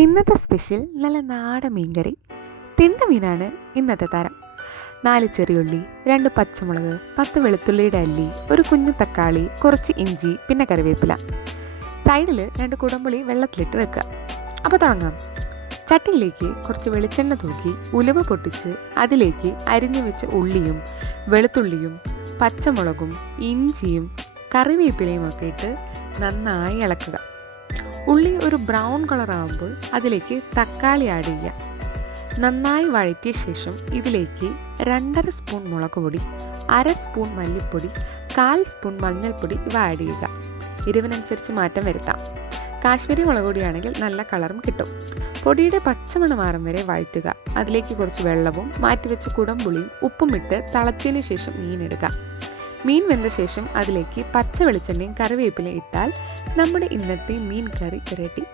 ഇന്നത്തെ സ്പെഷ്യൽ നല്ല നാടൻ മീൻകറി. തിണ്ട മീനാണ് ഇന്നത്തെ താരം. 4 ചെറിയുള്ളി, 2 പച്ചമുളക്, 10 വെളുത്തുള്ളിയുടെ അല്ലി, ഒരു കുഞ്ഞു തക്കാളി, കുറച്ച് ഇഞ്ചി, പിന്നെ കറിവേപ്പില. സൈഡിൽ 2 കുടംപുളി വെള്ളത്തിലിട്ട് വെക്കുക. അപ്പോൾ തുടങ്ങാം. ചട്ടിയിലേക്ക് കുറച്ച് വെളിച്ചെണ്ണ തൂക്കി ഉലുവ പൊട്ടിച്ച് അതിലേക്ക് അരിഞ്ഞു വെച്ച ഉള്ളിയും വെളുത്തുള്ളിയും പച്ചമുളകും ഇഞ്ചിയും കറിവേപ്പിലയും ഒക്കെ ഇട്ട് നന്നായി ഇളക്കുക. ഉള്ളി ഒരു ബ്രൗൺ കളർ ആകുമ്പോൾ അതിലേക്ക് തക്കാളി ആഡ് ചെയ്യുക. നന്നായി വഴറ്റിയ ശേഷം ഇതിലേക്ക് 2.5 സ്പൂൺ മുളക് പൊടി, 1/2 സ്പൂൺ മല്ലിപ്പൊടി, 1/4 സ്പൂൺ മഞ്ഞൾപ്പൊടി ഇവ ആഡ് ചെയ്യുക. എരിവിനനുസരിച്ച് മാറ്റം വരുത്താം. കാശ്മീരി മുളക് പൊടിയാണെങ്കിൽ നല്ല കളറും കിട്ടും. പൊടിയുടെ പച്ചമണം മാറും വരെ വഴറ്റുക. അതിലേക്ക് കുറച്ച് വെള്ളവും മാറ്റിവെച്ച കുടംപുളിയും ഉപ്പും ഇട്ട് തിളച്ചതിന് ശേഷം മീനിടുക. മീൻ വെന്ത ശേഷം അതിലേക്ക് പച്ച വെളിച്ചെണ്ണയും കറിവേപ്പിലയും ഇട്ടാൽ നമ്മുടെ ഇന്നത്തെ മീൻ കറി റെഡി.